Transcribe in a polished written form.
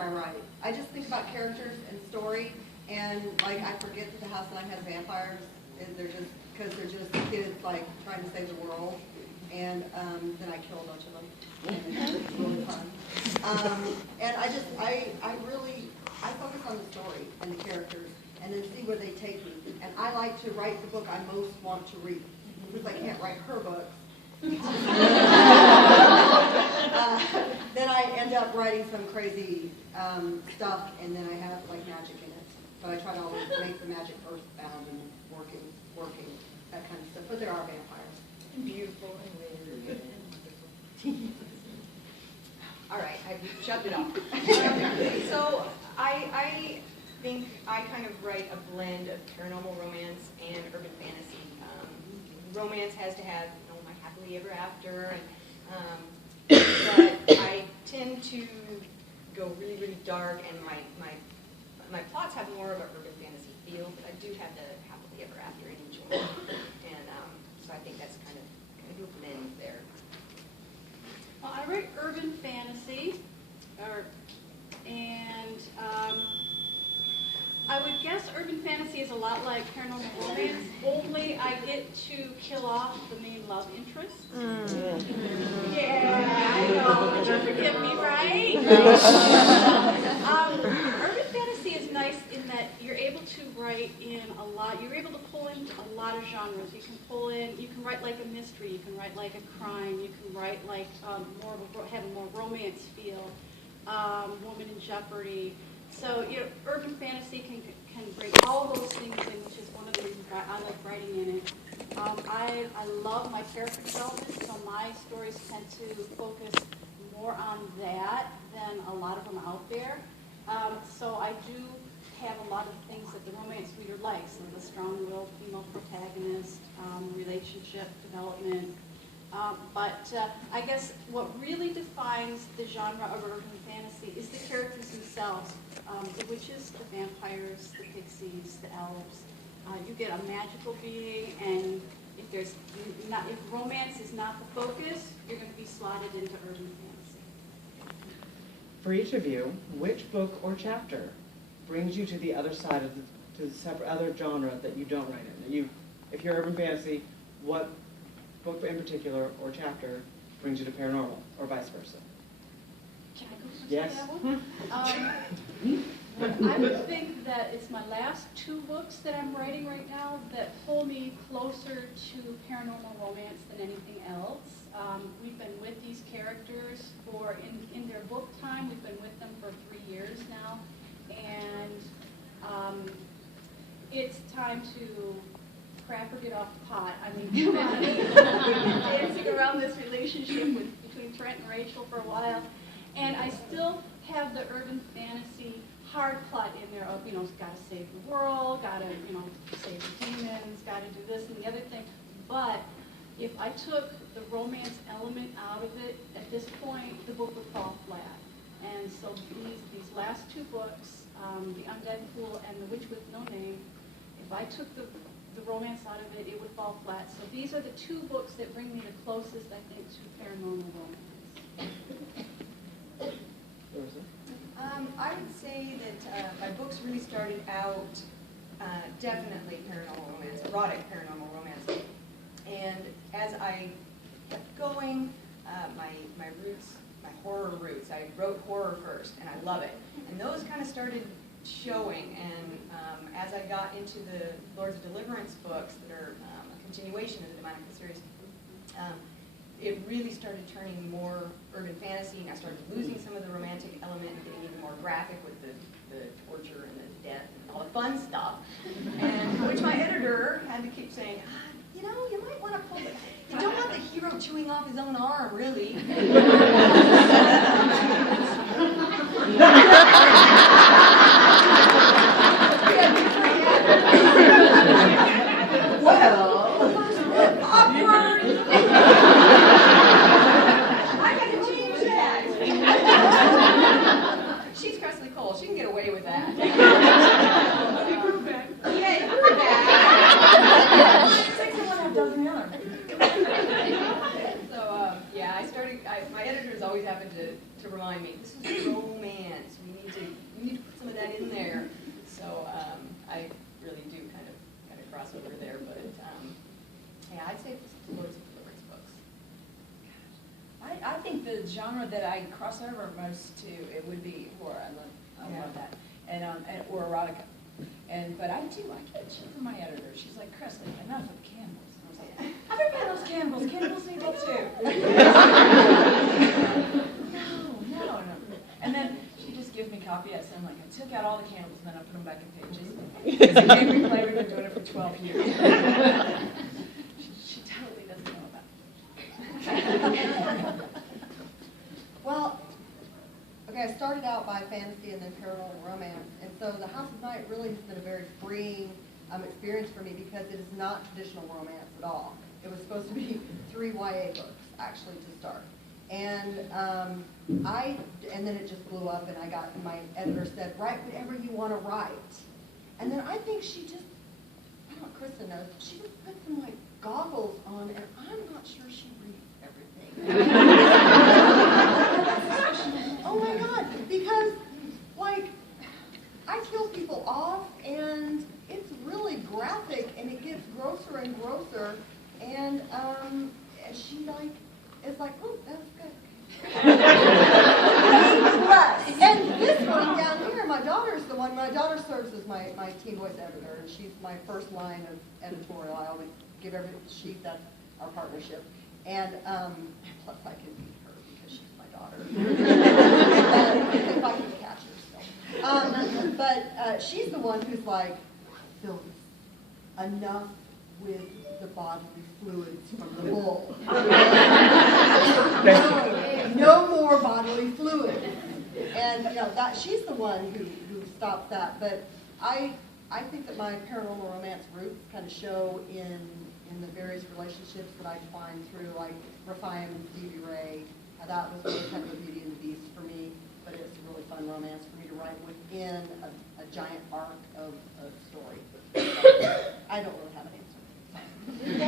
I write. I just think about characters and story, and like I forget that the house that I had vampires, and they're just because they're just kids like trying to save the world, and then I kill a bunch of them, and it's really fun. And I really focus on the story and the characters, and then see where they take me. And I like to write the book I most want to read, because I can't write her book. Then I end up writing some crazy stuff, and then I have like magic in it. But I try to always make the magic earthbound and working, that kind of stuff. But there are vampires. Beautiful and weird. All right, I've shut it off. So I think I kind of write a blend of paranormal romance and urban fantasy. Romance has to have my happily ever after, but I tend to go really, really dark, and my plots have more of an urban fantasy feel, but I do have the happily ever after in each one, and so I think that's kind of a blend there. Well, I write urban fantasy, and I would guess urban fantasy is a lot like paranormal romance, only I get to kill off the main love interest. Yeah, I know, but you forgive me, right? Urban fantasy is nice in that you're able to write in a lot, you're able to pull in a lot of genres. You can write like a mystery, you can write like a crime, you can write like have a more romance feel, Woman in Jeopardy. So, urban fantasy can bring all those things in, which is one of the reasons why I like writing in it. I love my character development, so my stories tend to focus more on that than a lot of them out there. So I do have a lot of things that the romance reader likes, so the strong-willed female protagonist, relationship development. But I guess what really defines the genre of urban fantasy is the characters themselves, the witches, the vampires, the pixies, the elves. You get a magical being, and if romance is not the focus, you're going to be slotted into urban fantasy. For each of you, which book or chapter brings you to the other side of the separate other genre that you don't write in? If you're urban fantasy, what book in particular or chapter brings you to paranormal, or vice versa? Can I go first? Yes. I would think that it's my last two books that I'm writing right now that pull me closer to paranormal romance than anything else. We've been with these characters in their book time. We've been with them for 3 years now, and it's time to crap or get off the pot. I mean, come on. Dancing around this relationship between Trent and Rachel for a while, and I still have the urban fantasy hard plot in there of, got to save the world, got to, save the demons, got to do this and the other thing. But if I took the romance element out of it, at this point, the book would fall flat. And so these last two books, The Undead Fool and The Witch with No Name, if I took the romance out of it, it would fall flat. So these are the two books that bring me the closest, I think, to paranormal romance. I would say that my books really started out definitely paranormal romance, erotic paranormal romance. And as I kept going, my roots, my horror roots, I wrote horror first, and I love it. And those kind of started showing, and as I got into the Lords of Deliverance books that are a continuation of the Demonical series, it really started turning more urban fantasy, and I started losing some of the romantic element and getting even more graphic with the torture and the death and all the fun stuff, and which my editor had to keep saying, you might want to pull it. You don't want the hero chewing off his own arm, really. Well, awkward. I got to change that. She's Kresley Cole. She can get away with that. Yeah, you're back. 6 and 1 half dozen the other. So, yeah, my editors always happened to remind me, this is romance. We need to genre that I cross over most to, it would be horror. I love that, and or erotica. But I get shit from my editor. She's like, Kresley, enough of cannibals. And I was like, everybody loves cannibals. Cannibals need it too. No. And then she just gives me copyets, and I'm like, I took out all the cannibals, and then I put them back in pages. Because a game we play, we've been doing it for 12 years. She totally doesn't know about it. Well, okay, I started out by fantasy and then paranormal romance, and so The House of Night really has been a very freeing experience for me because it is not traditional romance at all. It was supposed to be 3 YA books, actually, to start. And and then it just blew up, and my editor said, write whatever you want to write. And then I think she just, I don't know what Krista knows, she just put some like goggles on, and I'm not sure she reads everything. Oh my God, because like I kill people off, and it's really graphic, and it gets grosser and grosser, and she like is like, oh, that's good. And this one down here, my daughter's the one. My daughter serves as my teen voice editor, and she's my first line of editorial. I always give every sheet. That's our partnership. And plus, I can beat her because she's my daughter. If I can catch her still. But she's the one who's like, Phyllis, enough with the bodily fluids from the bull. No more bodily fluids. And that she's the one who stops that. But I think that my paranormal romance roots kind of show in the various relationships that I find through, like Raphaim and Stevie Ray. That was really kind of a Beauty and the Beast for me, but it's a really fun romance for me to write within a giant arc of a story. I don't really have an answer.